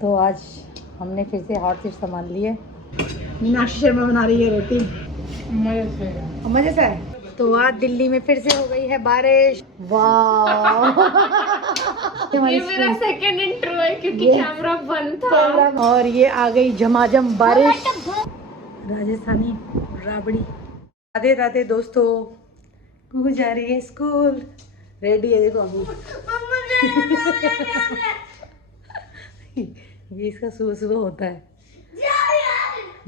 तो आज हमने फिर से हॉट सीट संभाल ली है। मीनाक्षी शर्मा बना रही है रोटी। मजे से है। तो आज दिल्ली में फिर से हो गई है बारिश। वाह ये मेरा सेकंड इंट्रो है क्योंकि कैमरा बंद था। और ये आ गई झमाझम बारिश, राजस्थानी राबड़ी। राधे राधे दोस्तों, कुकू जा रही है स्कूल, रेडी है देखो अभी। ये इसका सुबह सुबह होता है।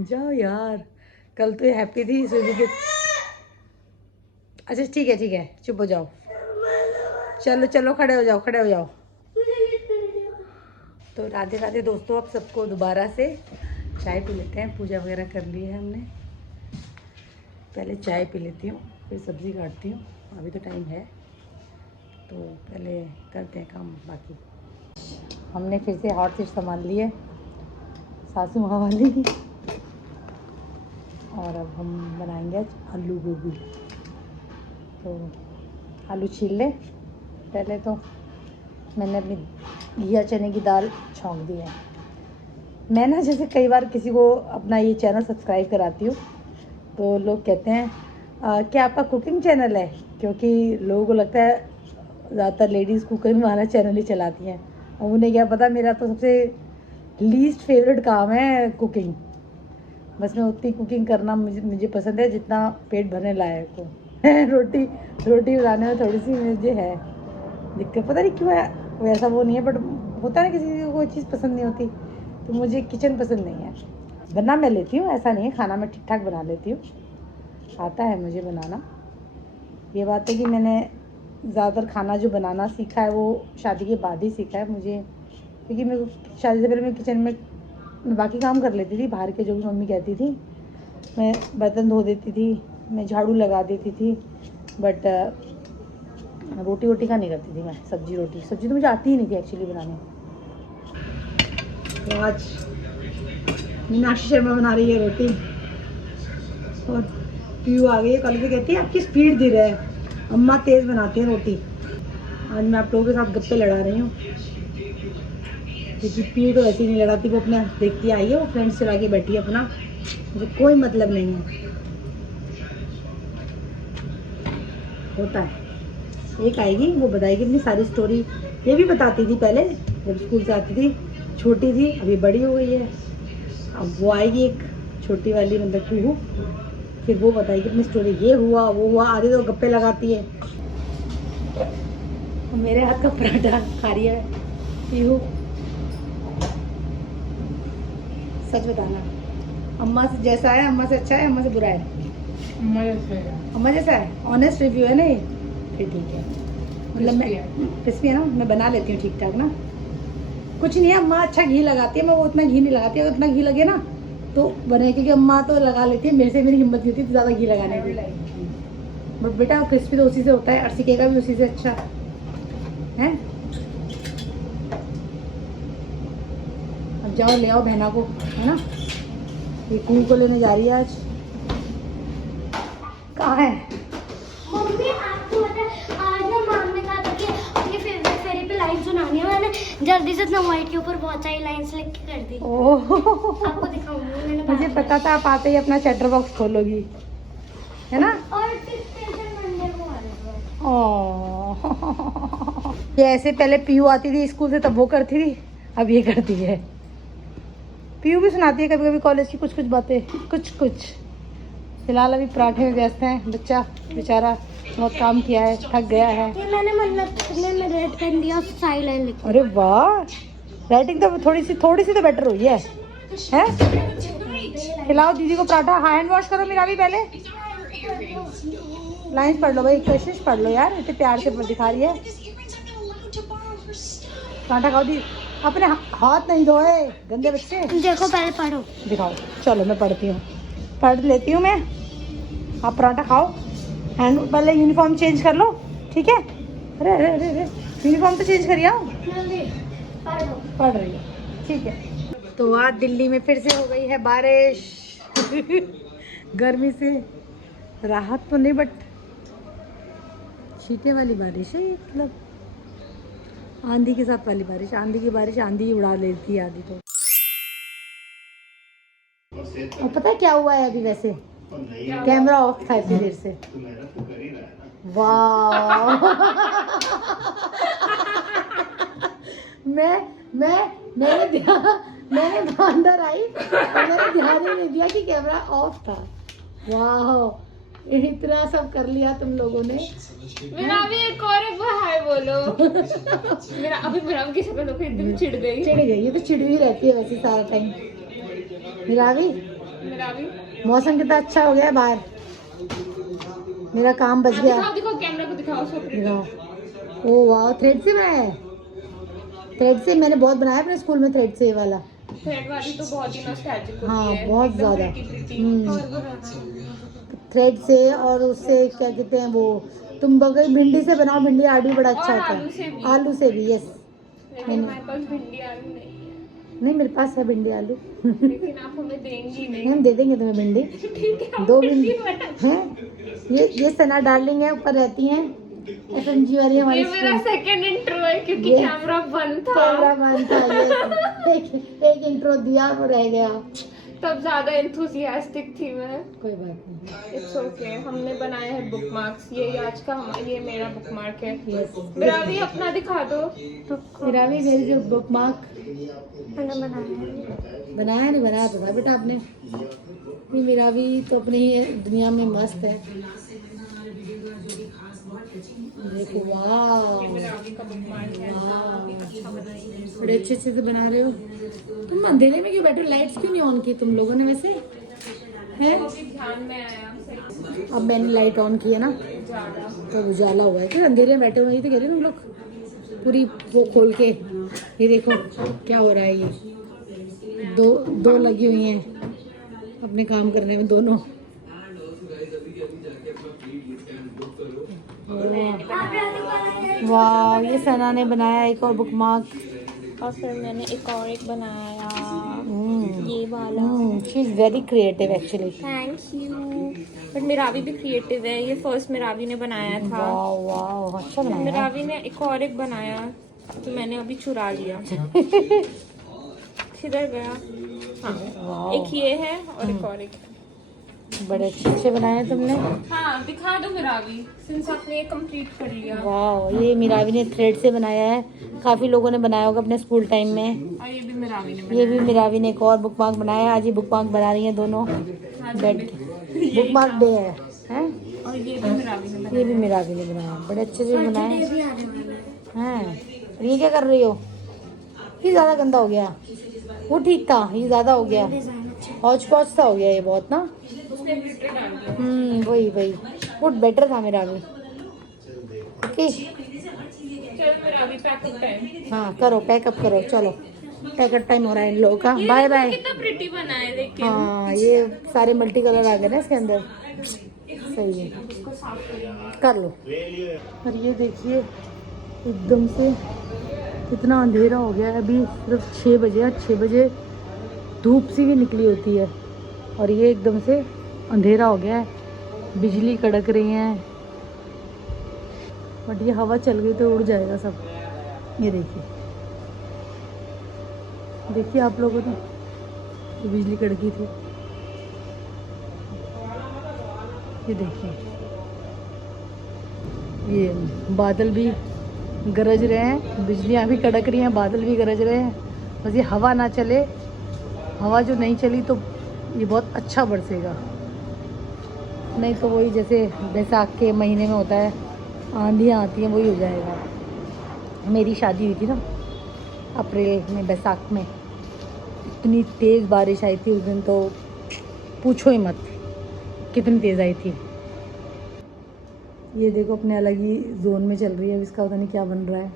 जाओ यार, कल तो हैप्पी थी सुबह के। अच्छा ठीक है चुप हो जाओ। चलो चलो खड़े हो जाओ, खड़े हो जाओ। तो राधे राधे दोस्तों, अब सबको दोबारा से चाय पी लेते हैं। पूजा वगैरह कर ली है हमने, पहले चाय पी लेती हूँ फिर सब्ज़ी काटती हूँ। अभी तो टाइम है तो पहले करते हैं काम बाकी। हमने फिर से हॉट सीट संभाल ली है, सासू माँ वाली। और अब हम बनाएंगे आज आलू गोभी। तो आलू छील ले पहले। तो मैंने अपनी घिया चने की दाल छौंक दी है। मैं ना जैसे कई बार किसी को अपना ये चैनल सब्सक्राइब कराती हूँ तो लोग कहते हैं क्या आपका कुकिंग चैनल है, क्योंकि लोगों को लगता है ज़्यादातर लेडीज़ कुकिंग वाला चैनल ही चलाती हैं। और उन्हें क्या पता मेरा तो सबसे लीस्ट फेवरेट काम है कुकिंग। बस मैं उतनी कुकिंग करना मुझे पसंद है जितना पेट भरने लायक हो। रोटी बनाने में थोड़ी सी मुझे है दिक्कत, पता नहीं क्यों है, वैसा वो नहीं है, बट होता है ना किसी को कोई चीज़ पसंद नहीं होती। तो मुझे किचन पसंद नहीं है। बना मैं लेती हूँ, ऐसा नहीं है, खाना मैं ठीक ठाक बना लेती हूँ, आता है मुझे बनाना। ये बात है कि मैंने ज़्यादातर खाना जो बनाना सीखा है वो शादी के बाद ही सीखा है मुझे, क्योंकि मेरे को शादी से पहले मैं किचन में बाकी काम कर लेती थी, बाहर के जो भी मम्मी कहती थी। मैं बर्तन धो देती थी, मैं झाड़ू लगा देती थी, बट रोटी का नहीं करती थी मैं। सब्जी तो मुझे आती ही नहीं थी एक्चुअली बनाने। तो आज मीनाक्षी शर्मा बना रही है रोटी और पीयू आ गई है। कल भी कहती है आपकी स्पीड धीरे है, अम्मा तेज़ बनाती है रोटी। आज मैं आप लोगों के साथ गप्पे लड़ा रही हूँ, क्योंकि पीयू तो वैसे ही नहीं लड़ाती, वो अपने देखती आई है, वो फ्रेंड्स चला के बैठी है अपना, मुझे कोई मतलब नहीं है। होता है, एक आएगी वो बताएगी अपनी सारी स्टोरी। ये भी बताती थी पहले जब स्कूल से आती थी, छोटी थी, अभी बड़ी हो गई है। अब वो आएगी एक छोटी वाली, मतलब कुहू, फिर वो बताएगी अपनी स्टोरी, ये हुआ वो हुआ। आधी तो गप्पे लगाती है। मेरे हाथ का पराठा खा रही है पीहू। सच बताना, अम्मा से जैसा है, अम्मा से अच्छा है, अम्मा से बुरा है? अम्मा जैसा है। ऑनेस्ट रिव्यू है ना ये? फिर ठीक है, मतलब मैं क्रिस्पी है ना, मैं बना लेती हूँ ठीक ठाक ना। कुछ नहीं है, अम्मा अच्छा घी लगाती है, मैं वो उतना घी नहीं लगाती। अगर उतना घी लगे ना तो बने, क्योंकि अम्मा तो लगा लेती है, मेरे से मेरी हिम्मत नहीं होती ज़्यादा घी लगाने की। बट बेटा क्रिस्पी तो उसी से होता है और सीखेगा भी उसी से अच्छा है। अब जाओ ले आओ बहना को, है ना। ये कुहू को लेने जा रही है आज। कहाँ है? मम्मी आपको पता है आज ना माम ने कहा था कि अपनी फेवरेट फेरी पे लाइन सुनानी है। मैंने जल्दी से स्नो वाइट के ऊपर बहुत सारी लाइंस लिख के कर दी। ओह, आपको दिखाऊंगी। मैंने मुझे पता था आप आते ही अपना चैटर बॉक्स खोलोगी, है ना। और स्पेशल मंडे को आ रहा है। ओह, ये ऐसे पहले पीयू आती थी स्कूल से तब वो करती थी, अब ये करती है। पीयू भी सुनाती है कभी कभी कॉलेज की कुछ बातें, कुछ। फिलहाल अभी पराठे में व्यस्त हैं बच्चा बेचारा, बहुत काम किया है, थक गया है। ये मैंने मतलब रेड पेन दिया, साइड लाइन लिखी। अरे वाह, राइटिंग तो थोड़ी सी तो बेटर हुई है, हैं? खिलाओ दीदी को पराठा। हैंड वॉश करो मेरा भी पहले। लाइंस पढ़ लो भाई, कोशिश पढ़ लो यार, इतने प्यार से दिखा रही है। पराठा खाओ दी, अपने हाथ नहीं धोए गंदे बच्चे। देखो पहले पढ़ो। दिखाओ, चलो मैं पढ़ती हूँ, पढ़ लेती हूँ मैं। आप पराठा खाओ, हैंड पहले यूनिफॉर्म चेंज कर लो, ठीक है। अरे यूनिफॉर्म तो चेंज करिए। पढ़ रही है, ठीक है। तो आज दिल्ली में फिर से हो गई है बारिश। गर्मी से राहत तो नहीं, बट छींटे वाली बारिश है, मतलब आंधी के साथ वाली बारिश, आंधी की बारिश आंधी ही उड़ा लेती है आंधी तो। और पता है क्या हुआ है अभी वैसे, कैमरा ऑफ था इतनी देर से। वाह मैंने अंदर आई और मैंने ध्यान ही नहीं दिया कि कैमरा ऑफ था। वाह इतना सब कर लिया तुम लोगों ने। मेरा भी एक बार हाय बोलो। मेरा की शक्ल देखो एकदम चिढ़ गई। ये तो चिड़ी हुई रहती है वैसे सारा टाइम। मेरा भी मौसम कितना अच्छा हो गया है बाहर, मेरा काम बच गया। दिखाओ कैमरा को दिखाओ। ओ वाह थ्रेड से बनाया है। थ्रेड से मैंने बहुत बनाया अपने स्कूल में, थ्रेड से ये वाला। थ्रेड वाली तो बहुत ही नॉस्टैल्जिक होती हाँ है, बहुत ज्यादा। और थ्रेड से और उससे क्या कहते हैं वो, तुम बगैर भिंडी से बनाओ, भिंडी आलू बड़ा अच्छा होता है। आलू से भी यस। हमारे पास भिंडी आलू नहीं है। नहीं मेरे पास है भिंडी आलू। लेकिन आप हमें देंगी नहीं। हम दे देंगे तुम्हें भिंडी। ठीक है, 2 भिंडी हैं। ये सना डार्लिंग है, ऊपर रहती हैं FMG वाली हमारी। ये मेरा सेकंड इंट्रो है क्योंकि कैमरा बंद था। कैमरा बंद था। एक इंट्रो दिया वो रह गया। तब ज्यादा एंथुसियास्टिक थी मैं। कोई बात नहीं। It's okay. हमने बनाए हैं बुकमार्क्स। ये आज का ये मेरा बुकमार्क है। यस मेरा भी अपना दिखा दो। मेरा भी मेरी जो बुकमार्क बनाया नहीं, बनाया तो था बेटा आपने। ये मेरा भी तो अपनी ही दुनिया में मस्त है। देखो वाह बड़े अच्छे से बना रहे हो तुम। अंधेरे में क्यों बैठे, लाइट्स क्यों नहीं ऑन की तुम लोगों ने वैसे है? ध्यान में आया। अब मैंने लाइट ऑन की है ना तो उजाला हुआ है। फिर अंधेरे में बैठे हुए ही तो कह रहे तुम लोग पूरी वो खोल के। ये देखो क्या हो रहा है, ये दो लगी हुई हैं अपने काम करने में दोनों। वाह ये सना ने बनाया एक और बुकमार्क। और फिर मैंने एक बनाया ये वाला। She is very creative actually. Thank you. But Meravi भी क्रिएटिव है। ये फर्स्ट मेरावी ने बनाया था। वाह वाह अच्छा बनाया। मेरावी ने एक बनाया तो मैंने अभी चुरा लिया। किधर गया? हाँ एक ये है और एक बड़े अच्छे बनाए हैं तुमने। हाँ दिखा दो मेरावी, सिंस आपने ये कंप्लीट कर लिया। वाह ये मेरावी ने थ्रेड से बनाया है। काफी लोगों ने बनाया होगा अपने स्कूल टाइम में। और ये भी मेरावी ने ये भी मेरावी ने एक और बुकमार्क बनाया है। आज ये बुकमार्क बना रही हैं दोनों बैठ के। बुकमार्क डे है हैं? और ये भी मेरावी ने बनाया। ये भी मेरावी ने बनाया, बड़े अच्छे से बनाए हैं। ये क्या कर रही हो? ये ज्यादा गंदा हो गया, वो ठीक था, ये ज्यादा हो गया, हौच पौच सा हो गया ये बहुत ना। उसने ग्लिटर डाल दिया। वही वो बेटर था मेरा भी। ओके चल मेरावी पैकअप टाइम। हाँ करो पैकअप करो, चलो पैकअप टाइम हो रहा है इन लोगों का। Bye bye. कितना प्रिटी बना है लेकिन। हाँ ये सारे मल्टी कलर आ गए ना इसके अंदर, सही है कर लो। और ये देखिए एकदम से इतना अंधेरा हो गया है। अभी सिर्फ 6 बजे है। 6 बजे धूप सी भी निकली होती है और ये एकदम से अंधेरा हो गया है। बिजली कड़क रही है बट ये हवा चल गई तो उड़ जाएगा सब। ये देखिए आप लोगों ने तो बिजली कड़की थी। ये देखिए ये बादल भी गरज रहे हैं, बिजलियाँ भी कड़क रही हैं, बादल भी गरज रहे हैं। बस ये हवा ना चले, हवा जो नहीं चली तो ये बहुत अच्छा बरसेगा, नहीं तो वही जैसे बैसाख के महीने में होता है, आंधियाँ आती हैं, वही हो जाएगा। मेरी शादी हुई थी ना अप्रैल में, बैसाख में, इतनी तेज़ बारिश आई थी उस दिन तो पूछो ही मत कितनी तेज़ आई थी। ये देखो अपने अलग ही जोन में चल रही है, इसका पता नहीं क्या बन रहा है।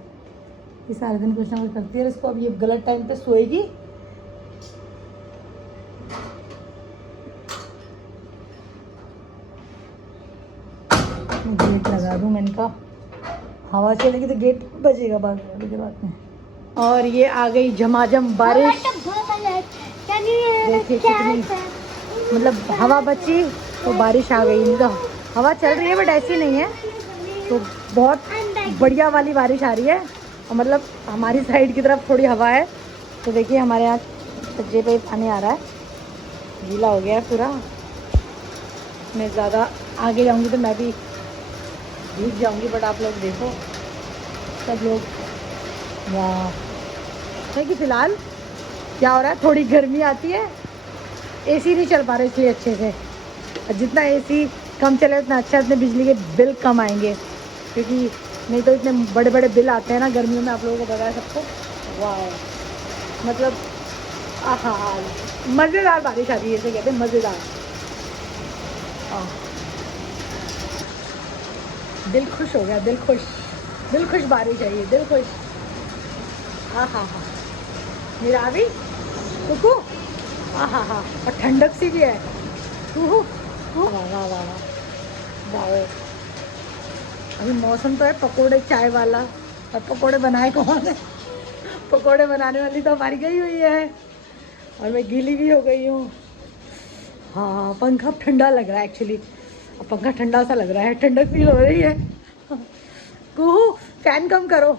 ये सारे दिन कुछ ना कुछ करती है। इसको अब ये गलत टाइम पे सोएगी। गेट लगा दूँ मैंने कहा, हवा चलेगी तो गेट बजेगा बाद में। और ये आ गई झमाझम बारिश। देखिए कितनी मतलब हवा बची तो बारिश आ गई। नहीं तो हवा चल रही है बट ऐसी नहीं है, तो बहुत बढ़िया वाली बारिश आ रही है। और मतलब हमारी साइड की तरफ थोड़ी हवा है, तो देखिए हमारे यहाँ सज्जे पे पानी आ रहा है, गीला हो गया है पूरा। मैं ज़्यादा आगे जाऊँगी तो मैं भी भीग जाऊँगी, बट आप लोग देखो सब लोग। वाह, है कि फ़िलहाल क्या हो रहा है, थोड़ी गर्मी आती है, एसी नहीं चल पा रहे इसलिए अच्छे से। और जितना एसी कम चले उतना अच्छा, इतने बिजली के बिल कम आएंगे, क्योंकि नहीं तो इतने बड़े बड़े बिल आते हैं ना गर्मियों में, आप लोगों को पता है सबको। वाह, मतलब आहा, मज़ेदार बारिश आ रही है, इसे कहते हैं मज़ेदार। दिल खुश हो गया, दिल खुश बारिश आई है, दिल खुश। हाँ हाँ हाँ, मेरा भी कुकू, हाँ हाँ हाँ, और ठंडक सी भी है। वाह वाह वाह वाह वाह। अभी मौसम तो है पकोड़े चाय वाला, और पकोड़े बनाए कौन है? पकोड़े बनाने वाली तो हमारी गई हुई है, और मैं गीली भी हो गई हूँ। हाँ, पंखा ठंडा लग रहा है एक्चुअली, पंखा ठंडा सा लग रहा है, ठंडक फील हो रही है। कुहू, फैन कम करो।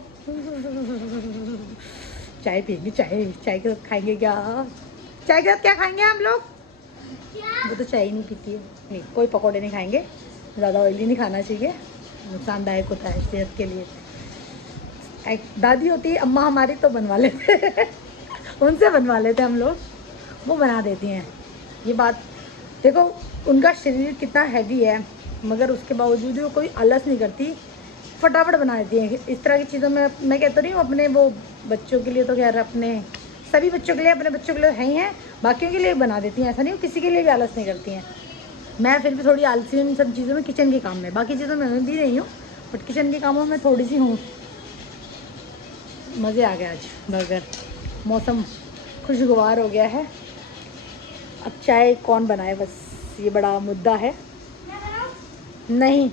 चाय पियेंगे, चाय के साथ खाएंगे क्या? चाय के साथ क्या खाएंगे हम लोग? वो तो चाय ही नहीं पीती है। नहीं, कोई पकोड़े नहीं खाएंगे, ज़्यादा ऑयली नहीं खाना चाहिए, नुकसानदायक होता है सेहत के लिए। एक दादी होती है अम्मा हमारी, तो बनवा लेते उनसे बनवा लेते हम लोग, वो बना देती हैं। ये बात देखो, उनका शरीर कितना हैवी है, मगर उसके बावजूद वो कोई आलस नहीं करती, फटाफट बना देती हैं। इस तरह की चीज़ों में मैं कहता नहीं हूँ, अपने वो बच्चों के लिए तो खैर, अपने सभी बच्चों के लिए, अपने बच्चों के लिए है ही हैं, बाकियों के लिए बना देती हैं। ऐसा नहीं, किसी के लिए भी आलस नहीं करती हैं। मैं फिर भी थोड़ी आलसी हूँ इन सब चीज़ों में, किचन के काम में। बाकी चीज़ों में मैं भी नहीं हूँ, बट किचन के कामों में थोड़ी सी हूँ। मज़े आ गए आज बर्गर, मौसम खुशगवार हो गया है। अब चाय कौन बनाए, बस ये बड़ा मुद्दा है। नहीं,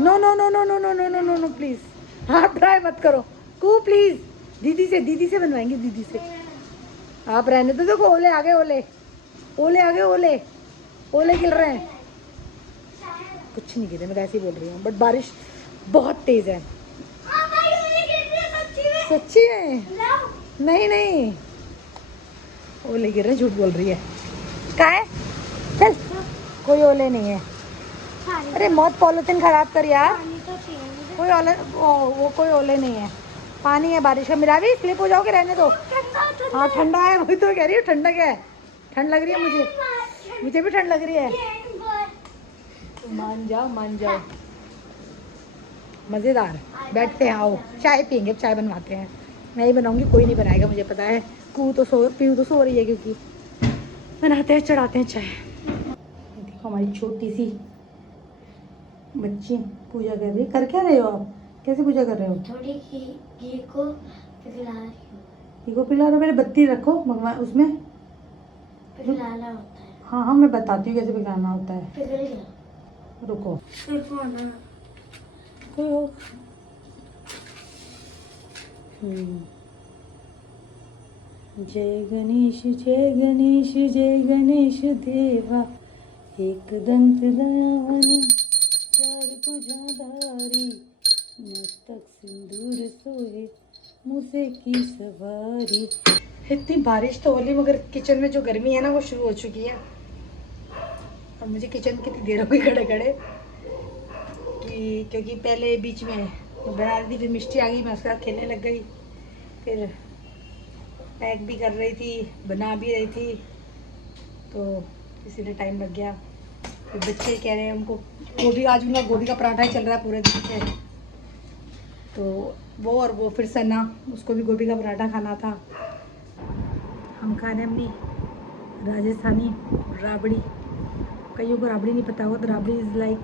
no no no no no no no no no no please, आप ट्राई मत करो कू प्लीज़। दीदी से बनवाएंगे, दीदी से। आप रहने तो देखो, ओले आ गए, ओले आ गए, ओले गिर रहे हैं। कुछ नहीं गिरे, मैं ऐसे ही बोल रही हूँ, बट बारिश बहुत तेज़ है। सच्ची में? नहीं, ओले गिर रहे, झूठ बोल रही है। कहाँ है? चल, कोई ओले नहीं है। अरे मौत, पॉलिथीन खराब कर यार। कोई ओले, वो कोई ओले नहीं है, पानी है बारिश का। मेरा भी स्लिप हो जाओगे, रहने दो। हाँ ठंडा है, वही तो कह रही हूँ, ठंडा क्या है, ठंड लग रही है मुझे भी ठंड लग रही है। मान जाओ। मज़ेदार, बैठते हैं, आओ चाय पियेंगे, चाय बनवाते हैं। मैं ही बनाऊंगी, कोई नहीं बनाएगा, मुझे पता है। पीऊ तो सो रही है, क्योंकि बनाते हैं, चढ़ाते हैं चाय। देखो हमारी छोटी सी बच्ची पूजा कर रही है। कर क्या रहे हो आप? कैसे पूजा कर रहे हो? थोड़ी घी को पिघला रही हूँ। घी को पिला रहे हो? पहले बत्ती रखो भगवान उसमें, पिघलाना होता है। हाँ, मैं बताती हूँ कैसे पिघलाना होता है। पिघल गया, रुको, जय गणेश जय गणेश जय गणेश देवा, एक दंत दयावन चार भुजाधारी, मस्तक सिंदूर सोहे मुझे की सवारी। इतनी बारिश तो हो रही, मगर किचन में जो गर्मी है ना, वो शुरू हो चुकी है। और मुझे किचन कितनी देर हो गई खड़े क्योंकि पहले बीच में बना रही थी, फिर मिष्टी आ गई, मैं उसके साथ खेलने लग गई, फिर पैक भी कर रही थी, बना भी रही थी, तो इसीलिए टाइम लग गया। फिर बच्चे कह रहे हैं उनको गोभी, आज उनका गोभी का पराठा ही चल रहा है पूरे दिन से, तो वो और वो फिर सना, उसको भी गोभी का पराठा खाना था। हम खा रहे हैं अपनी राजस्थानी राबड़ी। कईयों को राबड़ी नहीं पता होगा, तो राबड़ी इज़ लाइक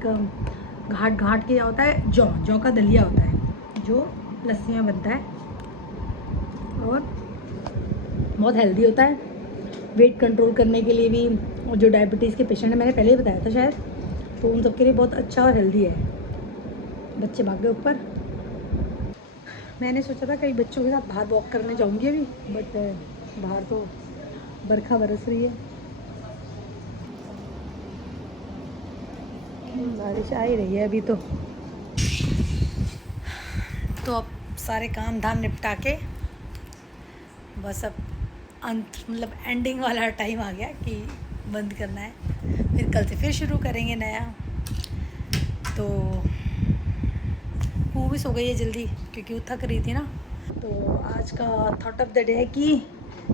घाट के होता है, जौ का दलिया होता है, जो लस्सी में बनता है, और बहुत हेल्दी होता है। वेट कंट्रोल करने के लिए भी, और जो डायबिटीज़ के पेशेंट है, मैंने पहले ही बताया था शायद, तो उन सब के लिए बहुत अच्छा और हेल्दी है। बच्चे भाग गए ऊपर। मैंने सोचा था कई बच्चों के साथ बाहर वॉक करने जाऊंगी अभी, बट बाहर तो बरखा बरस रही है, बारिश आ ही रही है अभी तो अब सारे काम धाम निपटा के बस अब अंत मतलब एंडिंग वाला टाइम आ गया कि बंद करना है। फिर कल से फिर शुरू करेंगे नया। तो वो भी सो गई है जल्दी क्योंकि वो थक रही थी ना। तो आज का थॉट ऑफ द डे है कि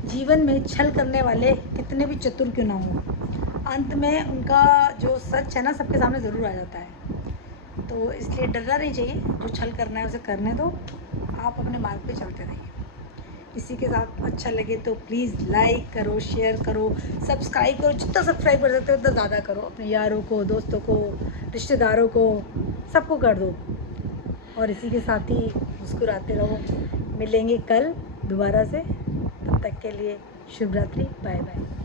जीवन में छल करने वाले कितने भी चतुर क्यों ना हो, अंत में उनका जो सच है ना सबके सामने ज़रूर आ जाता है। तो इसलिए डरना नहीं चाहिए, जो छल करना है उसे करने दो, आप अपने मार्ग पे चलते रहिए। इसी के साथ अच्छा लगे तो प्लीज़ लाइक करो, शेयर करो, सब्सक्राइब करो, जितना सब्सक्राइब कर सकते हो उतना ज़्यादा करो। अपने यारों को, दोस्तों को, रिश्तेदारों को, सबको कर दो। और इसी के साथ ही मुस्कुराते रहो। मिलेंगे कल दोबारा से, तब तक के लिए शुभ रात्रि, बाय बाय।